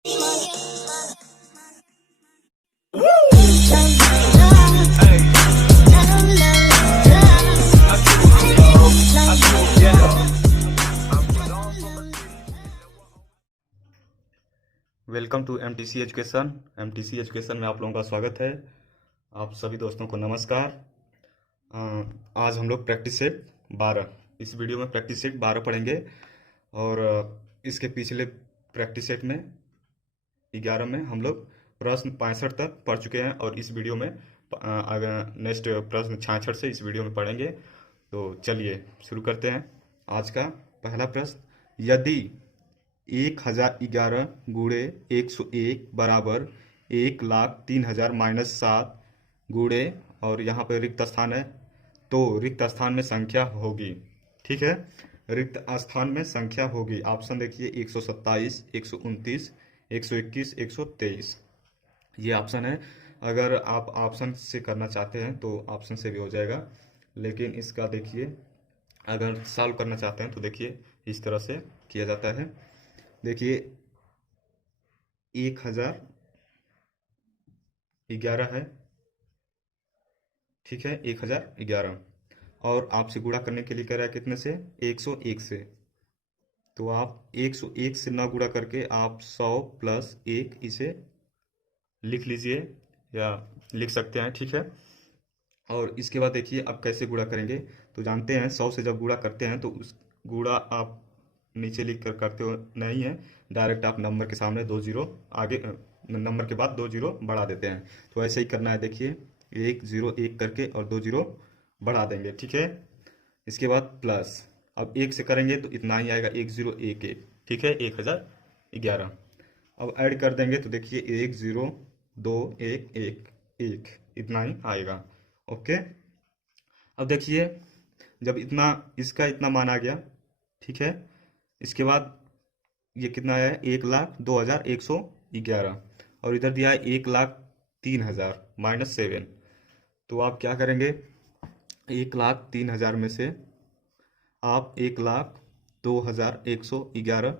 Welcome to MTC education. MTC education में आप लोगों का स्वागत है। आप सभी दोस्तों को नमस्कार। आज हम लोग प्रैक्टिस सेट 12, इस वीडियो में प्रैक्टिस सेट 12 पढ़ेंगे और इसके पिछले प्रैक्टिस सेट में 11 में हम लोग प्रश्न 65 तक पढ़ चुके हैं और इस वीडियो में अगर नेक्स्ट प्रश्न 66 से इस वीडियो में पढ़ेंगे। तो चलिए शुरू करते हैं। आज का पहला प्रश्न, यदि 1011 गुणे 101 बराबर 1,03,000 माइनस 7 गुणे और यहाँ पर रिक्त स्थान है, तो रिक्त स्थान में संख्या होगी। ठीक है, रिक्त स्थान में संख्या होगी। ऑप्शन देखिए 127, 129, 121, 123, ये ऑप्शन है। अगर आप ऑप्शन से करना चाहते हैं तो ऑप्शन से भी हो जाएगा, लेकिन इसका देखिए अगर सॉल्व करना चाहते हैं तो देखिए इस तरह से किया जाता है। देखिए 1011 है, ठीक है, 1011 और आपसे गुणा करने के लिए कह रहा है कितने से, 101 से। तो आप 101 से ना गुणा करके आप 100 प्लस 1 इसे लिख लीजिए या लिख सकते हैं। ठीक है, और इसके बाद देखिए अब कैसे गुणा करेंगे। तो जानते हैं 100 से जब गुणा करते हैं तो उस गुणा आप नीचे लिख कर करते हो नहीं है, डायरेक्ट आप नंबर के सामने 2 जीरो आगे, नंबर के बाद 2 जीरो बढ़ा देते हैं। तो ऐसे ही करना है। देखिए 1 0 1 करके और 2 जीरो बढ़ा देंगे। ठीक है, इसके बाद प्लस, अब 1 से करेंगे तो इतना ही आएगा, 1 0 1 1। ठीक है, 1011। अब ऐड कर देंगे तो देखिए 1 0 2 1 1 1, इतना ही आएगा। ओके, अब देखिए जब इतना इसका इतना मान आ गया, ठीक है, इसके बाद ये कितना है, 1,02,111 और इधर दिया है 1,03,000 माइनस 7। तो आप क्या करेंगे, 1,03,000 में से आप 1,02,111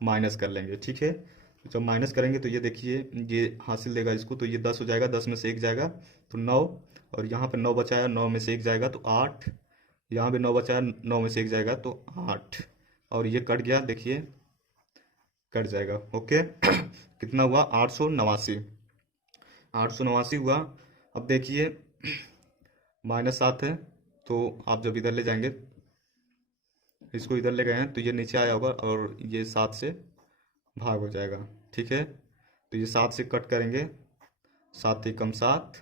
माइनस कर लेंगे। ठीक है, तो जब माइनस करेंगे तो ये देखिए ये हासिल देगा इसको, तो ये 10 हो जाएगा, 10 में से 1 जाएगा तो 9, और यहाँ पे 9 बचाया, 9 में से 1 जाएगा तो 8, यहाँ भी 9 बचाया, 9 में से 1 जाएगा तो 8, और ये कट गया, देखिए कट जाएगा। ओके कितना हुआ, 889, 889 हुआ। अब देखिए -7 है, तो आप जब इधर ले जाएंगे, इसको इधर ले गए हैं तो ये नीचे आया होगा और ये 7 से भाग हो जाएगा। ठीक है, तो ये 7 से कट करेंगे, 7 एकम 7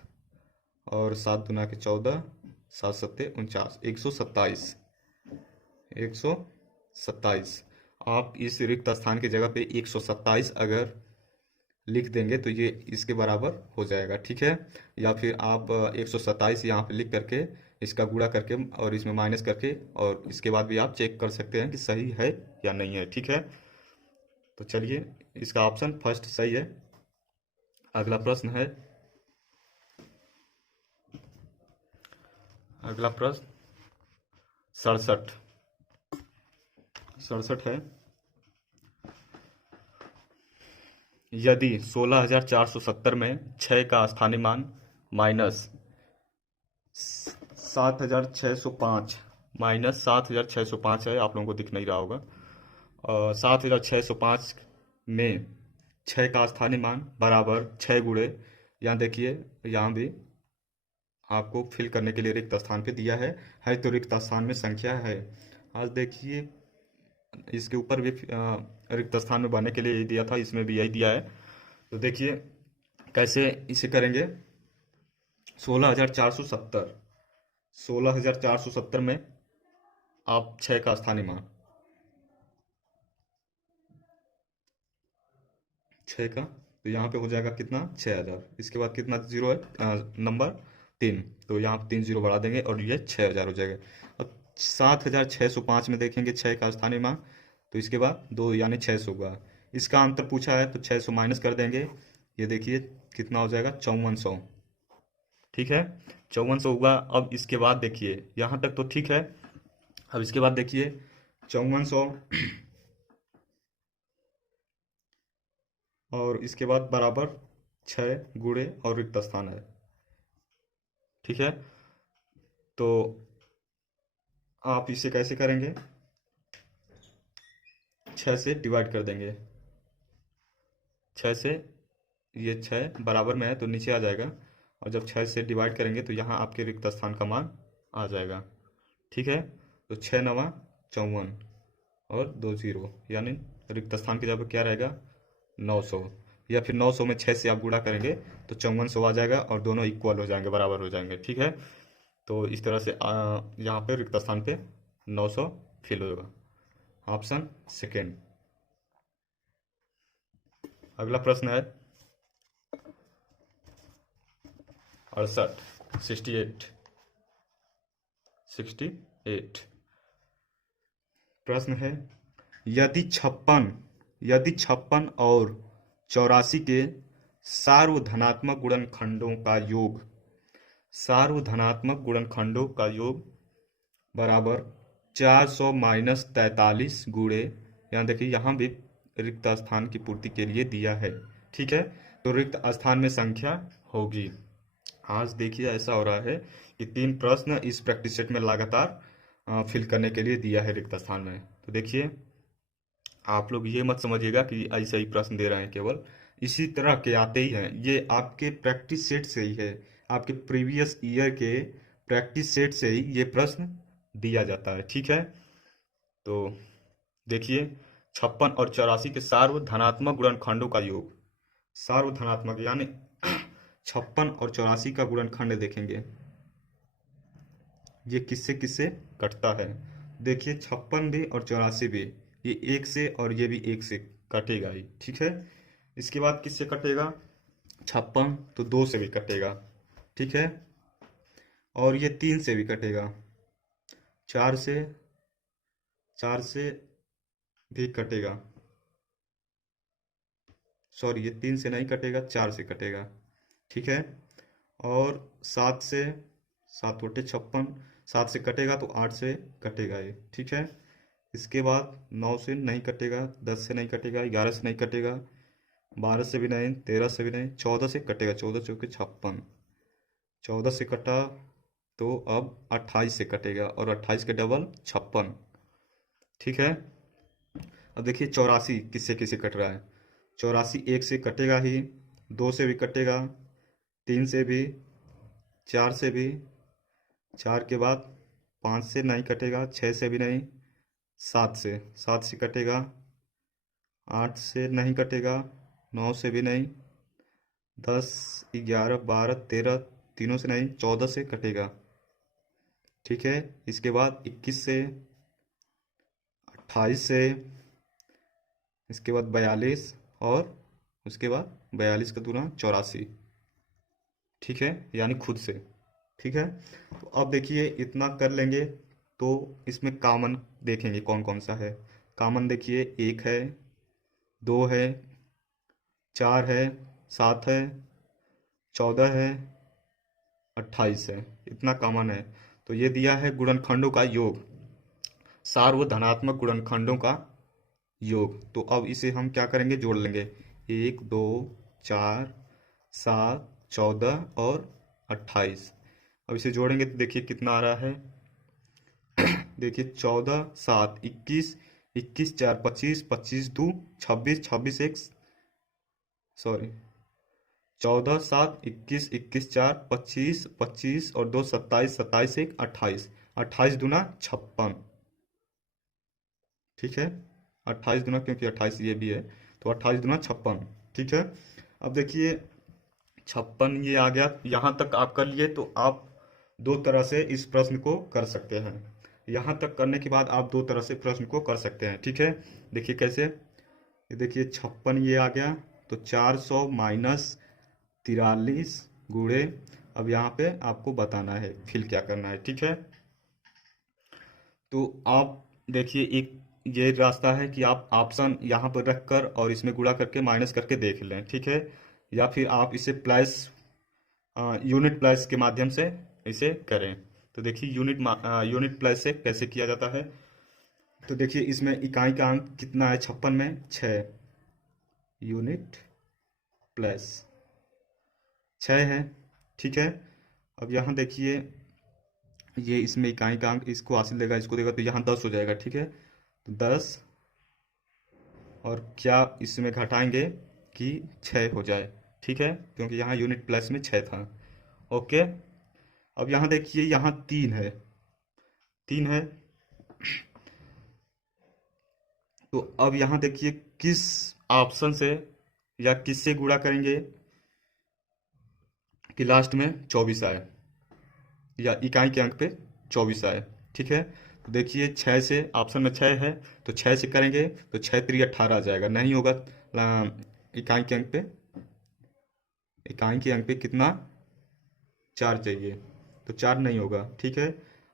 और 7 दूना के 14, 7 सत्ते 49, 127, 127। आप इस रिक्त स्थान की जगह पे 127 अगर लिख देंगे तो ये इसके बराबर हो जाएगा। ठीक है, या फिर आप 127 यहाँ पे लिख करके इसका गुणा करके और इसमें माइनस करके और इसके बाद भी आप चेक कर सकते हैं कि सही है या नहीं है। ठीक है, तो चलिए इसका ऑप्शन फर्स्ट सही है। अगला प्रश्न है, अगला प्रश्न 67 है, यदि 16,470 में 6 का स्थानीय मान माइनस 7,605 माइनस 7,605 है, आप लोगों को दिख नहीं रहा होगा, और 7,605 में 6 का स्थानीय मान बराबर 6 गुणे, यहाँ देखिए यहाँ भी आपको फिल करने के लिए रिक्त स्थान पे दिया है तो रिक्त स्थान में संख्या है। आज देखिए इसके ऊपर भी रिक्त स्थान में भरने के लिए यही दिया था, इसमें भी यही दिया है। तो देखिए कैसे इसे करेंगे। 16,470, 16,470 में आप 6 का स्थानीय मान 6 का, तो यहाँ पे हो जाएगा कितना, 6,000। इसके बाद कितना जीरो है, नंबर 3, तो यहाँ पे 3 जीरो बढ़ा देंगे और ये 6,000 हो जाएगा। अब 7,605 में देखेंगे 6 का स्थानीय मान, तो इसके बाद 2 यानी 600 हुआ। इसका अंतर पूछा है तो 600 माइनस कर देंगे, ये देखिए कितना हो जाएगा, 5400। ठीक है, 5400 हुआ। अब इसके बाद देखिए यहाँ तक तो ठीक है, अब इसके बाद देखिए 5400 और इसके बाद बराबर 6 गुणे और रिक्त स्थान है। ठीक है, तो आप इसे कैसे करेंगे, 6 से डिवाइड कर देंगे। 6 से, ये 6 बराबर में है तो नीचे आ जाएगा, और जब 6 से डिवाइड करेंगे तो यहाँ आपके रिक्त स्थान का मान आ जाएगा। ठीक है, तो 6 नवा 54 और 2 जीरो, यानी रिक्त स्थान की जगह पर क्या रहेगा, 900। या फिर 900 में 6 से आप गुणा करेंगे तो 5400 आ जाएगा और दोनों इक्वल हो जाएंगे, बराबर हो जाएंगे। ठीक है, तो इस तरह से यहाँ पे रिक्त स्थान पे 900 फिल होगा। Option second. अगला प्रश्न है 68, 68। प्रश्न है, यदि छप्पन और 84 के सार्वधनात्मक गुणनखंडों का योग बराबर 400 माइनस 43 गुणे, यहाँ देखिए यहाँ भी रिक्त स्थान की पूर्ति के लिए दिया है। ठीक है, तो रिक्त स्थान में संख्या होगी। आज देखिए ऐसा हो रहा है कि 3 प्रश्न इस प्रैक्टिस सेट में लगातार फिल करने के लिए दिया है रिक्त स्थान में। तो देखिए, आप लोग ये मत समझिएगा कि ऐसे ही प्रश्न दे रहे हैं, केवल इसी तरह के आते ही हैं। ये आपके प्रैक्टिस सेट से ही है, आपके प्रीवियस ईयर के प्रैक्टिस सेट से ही ये प्रश्न दिया जाता है। ठीक है, तो देखिए 56 और 84 के सार्वधनात्मक गुणनखंडों का योग, सार्वधनात्मक यानी 56 और 84 का गुणनखंड देखेंगे, ये किससे किससे कटता है। देखिए 56 भी और 84 भी, ये 1 से और ये भी 1 से कटेगा ही। ठीक है, इसके बाद किससे कटेगा, 56 तो 2 से भी कटेगा। ठीक है, और ये 3 से भी कटेगा, 4 से भी कटेगा। सॉरी, ये 3 से नहीं कटेगा, 4 से कटेगा। ठीक है, और 7 से, 7 बटे 56, 7 से कटेगा तो 8 से कटेगा ये। ठीक है, इसके बाद 9 से नहीं कटेगा, 10 से नहीं कटेगा, 11 से नहीं कटेगा, 12 से भी नहीं, 13 से भी नहीं, 14 से कटेगा। 14 चौके 56, 14 से कटा तो अब 28 से कटेगा, और 28 के डबल 56। ठीक है, अब देखिए 84 किससे किससे कट रहा है। 84 1 से कटेगा ही, 2 से भी कटेगा, 3 से भी, 4 से भी, 4 के बाद 5 से नहीं कटेगा, 6 से भी नहीं, 7 से कटेगा, 8 से नहीं कटेगा, 9 से भी नहीं, 10, 11, 12, 13 तीनों से नहीं, 14 से कटेगा। ठीक है, इसके बाद 21 से, 28 से, इसके बाद 42, और उसके बाद 42 का दूना 84। ठीक है, यानी खुद से। ठीक है, तो अब देखिए इतना कर लेंगे तो इसमें कॉमन देखेंगे कौन कौन सा है। कॉमन देखिए 1 है, 2 है, 4 है, 7 है, 14 है, 28 है, इतना कॉमन है। तो ये दिया है गुणनखंडों का योग, सार्वधनात्मक गुणनखंडों का योग। तो अब इसे हम क्या करेंगे, जोड़ लेंगे। 1 2 4 7 14 और 28। अब इसे जोड़ेंगे तो देखिए कितना आ रहा है। देखिए 14 7 21, 21 4 25, 25 2 26, 26 1, सॉरी 14 7 21, 21 4 25, 25 और 2 27, 27 1 28, 28 दूना 56। ठीक है, 28 दूना, क्योंकि 28 ये भी है तो 28 दूना 56। ठीक है, अब देखिए 56 ये आ गया, यहाँ तक आप कर लिए तो आप दो तरह से इस प्रश्न को कर सकते हैं। यहाँ तक करने के बाद आप दो तरह से प्रश्न को कर सकते हैं। ठीक है, देखिए कैसे, ये देखिए 56 ये आ गया तो 400 माइनस 43 गुणे, अब यहाँ पे आपको बताना है फिल क्या करना है। ठीक है, तो आप देखिए एक ये रास्ता है कि आप ऑप्शन यहाँ पर रख कर और इसमें गुणा करके माइनस करके देख लें। ठीक है, या फिर आप इसे प्लस, यूनिट प्लस के माध्यम से इसे करें। तो देखिए यूनिट प्लस से कैसे किया जाता है। तो देखिए इसमें इकाई का अंक कितना है, 56 में 6 यूनिट प्लस 6 है। ठीक है, अब यहाँ देखिए, ये इसमें इकाई का अंक इसको हासिल देगा, इसको देगा, तो यहाँ 10 हो जाएगा। ठीक है, तो 10 और क्या इसमें घटाएंगे कि 6 हो जाए। ठीक है, क्योंकि यहाँ यूनिट प्लस में 6 था। ओके, अब यहाँ देखिए, यहाँ 3 है, 3 है। तो अब यहाँ देखिए किस ऑप्शन से या किससे गुणा करेंगे कि लास्ट में 24 आए, या इकाई के अंक पे 24 आए। ठीक है, तो देखिए 6 से, ऑप्शन में 6 है, तो 6 से करेंगे तो 6 3 18 आ जाएगा। नहीं होगा, इकाई के अंक पे, इकाई के अंक पे कितना, 4 चाहिए, तो 4 नहीं होगा। ठीक है,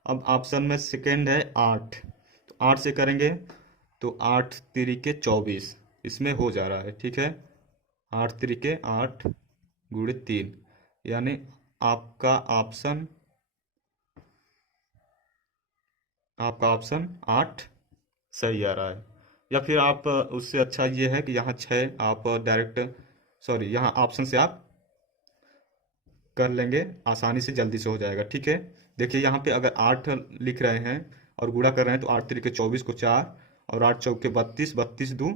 अब ऑप्शन में सेकेंड है 8, तो 8 से करेंगे तो 8 तिरिके 24, इसमें हो जा रहा है। ठीक है, 8 तिरिके 8 गुणे 3, यानी आपका ऑप्शन, आपका ऑप्शन 8 सही आ रहा है। या फिर आप उससे अच्छा ये है कि यहाँ 6 आप डायरेक्ट, सॉरी, यहाँ ऑप्शन से आप कर लेंगे, आसानी से जल्दी से हो जाएगा। ठीक है, देखिए यहाँ पे अगर 8 लिख रहे हैं और गुणा कर रहे हैं तो 8 तिरिके 24 को 4, और 8 चौके 32, 32 दू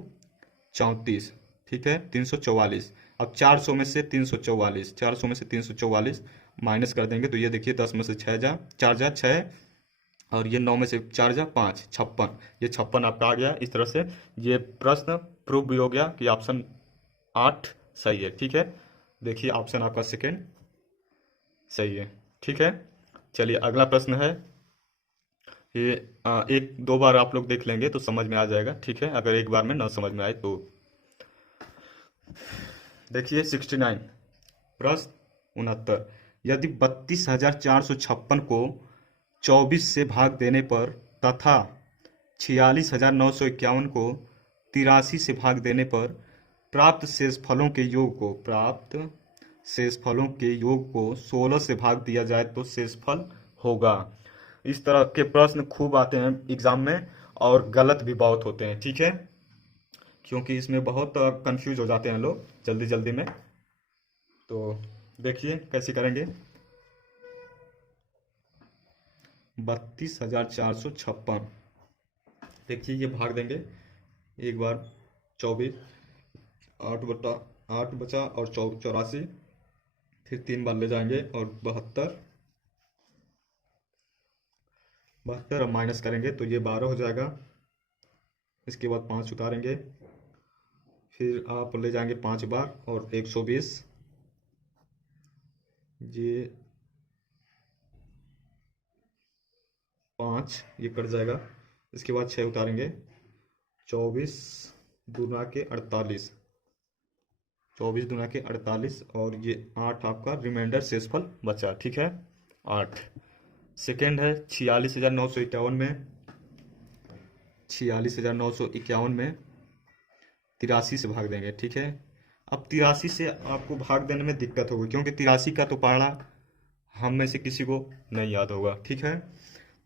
34। ठीक है, 344। अब 400 में से 344, 400 में से 344 माइनस कर देंगे, तो ये देखिए 10 में से 6 जा 4 जा 6, और ये 9 में से 4 जा 5, 56। ये 56 आपका आ गया। इस तरह से ये प्रश्न प्रूव भी हो गया कि ऑप्शन 8 सही है। ठीक है, देखिए ऑप्शन आपका सेकेंड सही है। ठीक है, चलिए अगला प्रश्न है। ये एक दो बार आप लोग देख लेंगे तो समझ में आ जाएगा। ठीक है, अगर एक बार में ना समझ में आए तो देखिए 69, प्रश्न 69, यदि 32,456 को 24 से भाग देने पर तथा 46,951 को 83 से भाग देने पर प्राप्त शेषफलों के योग को, प्राप्त शेषफलों के योग को 16 से भाग दिया जाए तो शेषफल होगा। इस तरह के प्रश्न खूब आते हैं एग्जाम में, और गलत भी बहुत होते हैं। ठीक है, क्योंकि इसमें बहुत कंफ्यूज हो जाते हैं लोग जल्दी जल्दी में। तो देखिए कैसे करेंगे। 32,456, देखिए ये भाग देंगे एक बार 24, 8 बचा, और 84, फिर 3 बार ले जाएंगे, और 72, 72 अब माइनस करेंगे तो ये 12 हो जाएगा। इसके बाद 5 उतारेंगे, फिर आप ले जाएंगे 5 बार, और 120, ये 5 ये कट जाएगा। इसके बाद 6 उतारेंगे, 24 दूना के 48, 24 दूना के 48, और ये 8 आपका रिमाइंडर शेषफल बचा। ठीक है, 8। सेकेंड है 46,951 में, 46,951 में 83 से भाग देंगे। ठीक है, अब 83 से आपको भाग देने में दिक्कत होगी, क्योंकि 83 का तो पहाड़ा हम में से किसी को नहीं याद होगा। ठीक है,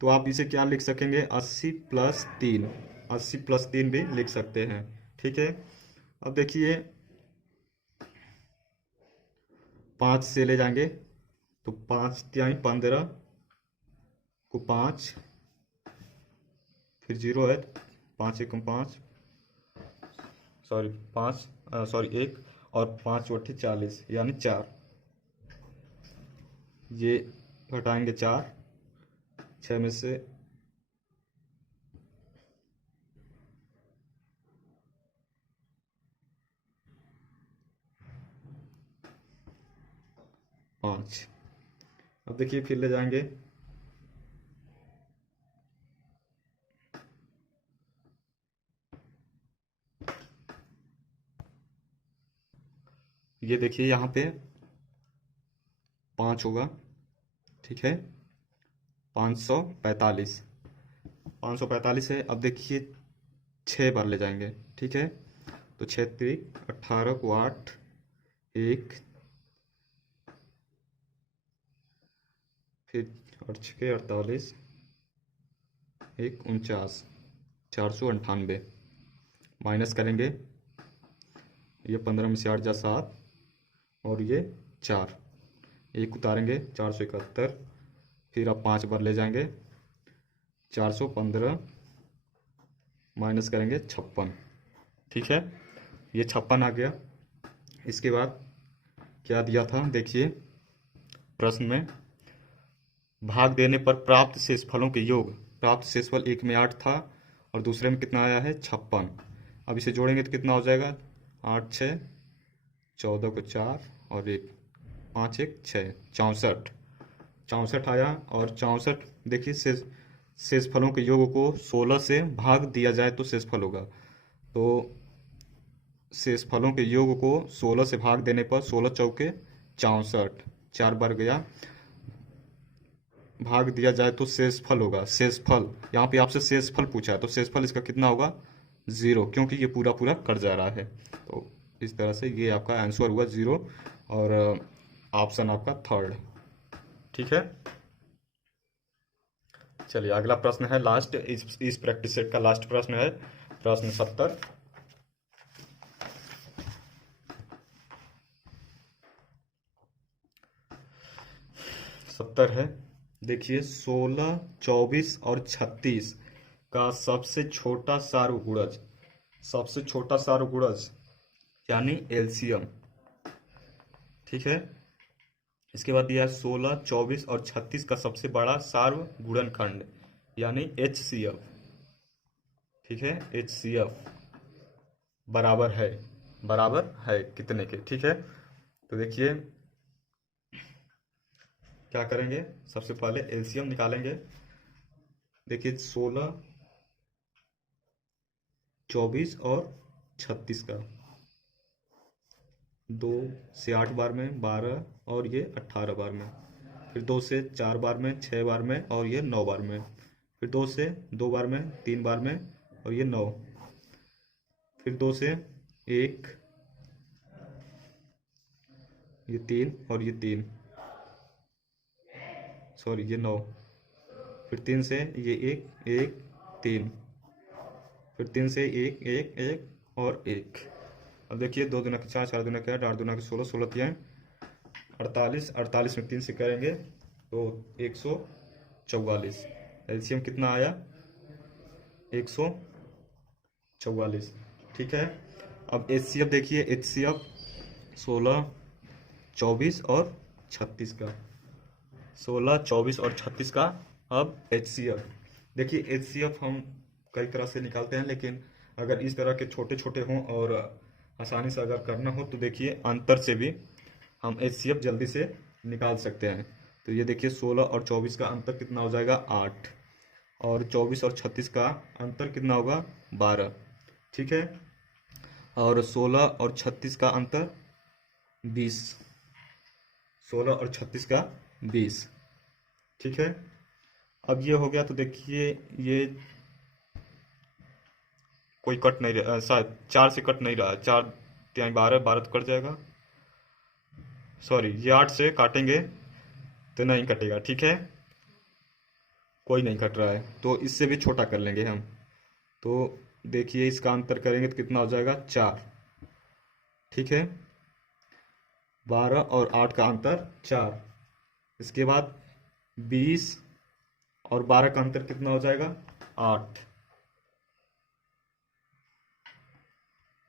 तो आप इसे क्या लिख सकेंगे, 80+3, 80+3 भी लिख सकते हैं। ठीक है, अब देखिए 5 से ले जाएंगे तो 5 तिहाई 15 को 5, फिर 0 है, 5 एकम 5, सॉरी 5, सॉरी 1, और 5 चौठी 40, यानी 4, ये घटाएंगे 4, 6 में से 5। अब देखिए फिर ले जाएंगे, ये देखिए यहाँ पे 5 होगा। ठीक है, 545, 545 है। अब देखिए 6 बार ले जाएंगे। ठीक है, तो 6 3 18 को 8, 1, फिर 8 6 48, 1 49, 498 माइनस करेंगे, ये 15 में से 8 जा 7, और ये 4, एक उतारेंगे 471, फिर आप 5 बार ले जाएंगे 415 माइनस करेंगे 56। ठीक है, ये 56 आ गया। इसके बाद क्या दिया था देखिए प्रश्न में, भाग देने पर प्राप्त शेषफलों के योग। प्राप्त शेषफल एक में 8 था और दूसरे में कितना आया है 56। अब इसे जोड़ेंगे तो कितना हो जाएगा, 8 6 14 को 4 और 1, 5 1 6, 64। 64 आया। और 64 देखिए शेषफलों के योग को 16 से भाग दिया जाए तो शेषफल होगा। तो शेषफलों के योग को 16 से भाग देने पर 16 चौके 64, 4 बार गया, भाग दिया जाए तो शेषफल होगा। शेषफल यहाँ पे आपसे शेषफल पूछा है तो शेषफल इसका कितना होगा 0, क्योंकि ये पूरा पूरा कट जा रहा है। तो इस तरह से ये आपका आंसर हुआ 0 और ऑप्शन आपका थर्ड। ठीक है, चलिए अगला प्रश्न है लास्ट, इस प्रैक्टिस सेट का लास्ट प्रश्न है प्रश्न 70। 70 है, देखिए 16 24 और 36 का सबसे छोटा सार्वगुणज, सबसे छोटा सार्वगुणज यानी एलसीएम। ठीक है, इसके बाद दिया है 16 24 और 36 का सबसे बड़ा सार्वगुणनखंड यानी एचसीएफ। ठीक है, एचसीएफ बराबर है कितने के। ठीक है, तो देखिए क्या करेंगे, सबसे पहले एलसीएम निकालेंगे। देखिए 16 24 और 36 का 2 से 8 बार में 12 और ये 18 बार में, फिर 2 से 4 बार में 6 बार में और ये 9 बार में, फिर 2 से 2 बार में 3 बार में और ये 9, फिर 2 से 1 ये 3 और ये 3 सॉरी ये 9, फिर 3 से ये 1 1 3, फिर 3 से 1 1 1 और 1। अब देखिए 2 दूना के 4 4 दूना के 8 8 दूना के 16 16 तिहाई 48, 48 में 3 से करेंगे तो 144। एलसीएम कितना आया 144। ठीक है, अब एचसीएफ देखिए, एचसीएफ 16 24 और 36 का, 16 24 और 36 का। अब एचसीएफ देखिए, एचसीएफ हम कई तरह से निकालते हैं, लेकिन अगर इस तरह के छोटे छोटे हों और आसानी से अगर करना हो तो देखिए अंतर से भी हम एचसीएफ जल्दी से निकाल सकते हैं। तो ये देखिए 16 और 24 का अंतर कितना हो जाएगा 8, और 24 और 36 का अंतर कितना होगा 12। ठीक है, और 16 और 36 का अंतर 20, 16 और 36 का 20। ठीक है, अब ये हो गया। तो देखिए ये कोई कट नहीं रहा, शायद 4 से कट नहीं रहा, 4 तिहाई 12 12 तो कट जाएगा, सॉरी ये 8 से काटेंगे तो नहीं कटेगा। ठीक है, कोई नहीं कट रहा है, तो इससे भी छोटा कर लेंगे हम। तो देखिए इसका अंतर करेंगे तो कितना हो जाएगा 4। ठीक है, 12 और 8 का अंतर 4। इसके बाद 20 और 12 का अंतर कितना हो जाएगा 8।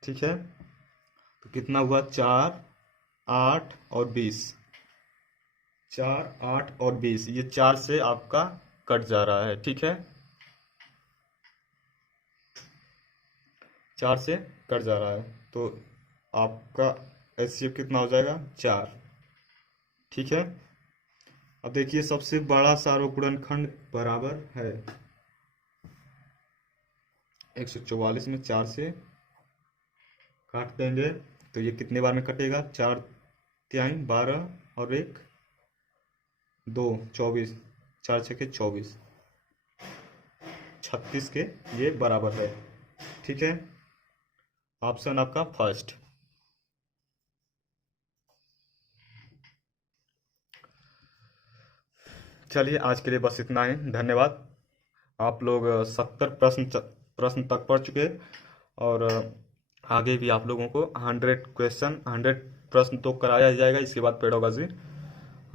ठीक है, तो कितना हुआ 4 8 और 20, 4 8 और 20, ये 4 से आपका कट जा रहा है। ठीक है, 4 से कट जा रहा है, तो आपका एचसीएफ कितना हो जाएगा 4। ठीक है, अब देखिए सबसे बड़ा सार्वगुणनखंड बराबर है 144 में 4 से काट देंगे तो ये कितने बार में कटेगा, 4 तिहाई 12 और 1 2 24, 4 6 के 24, 36 के ये बराबर है। ठीक है, ऑप्शन आपका फर्स्ट। चलिए आज के लिए बस इतना ही, धन्यवाद। आप लोग 70 प्रश्न तक पढ़ चुके और आगे भी आप लोगों को 100 क्वेश्चन 100 प्रश्न तो कराया ही जाएगा, इसके बाद पेडोलॉजी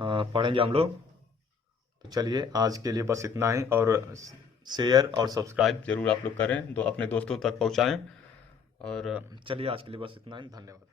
पढ़ेंगे हम लोग। तो चलिए आज के लिए बस इतना ही, और शेयर और सब्सक्राइब जरूर आप लोग करें, अपने दोस्तों तक पहुँचाएँ। और चलिए आज के लिए बस इतना ही, धन्यवाद।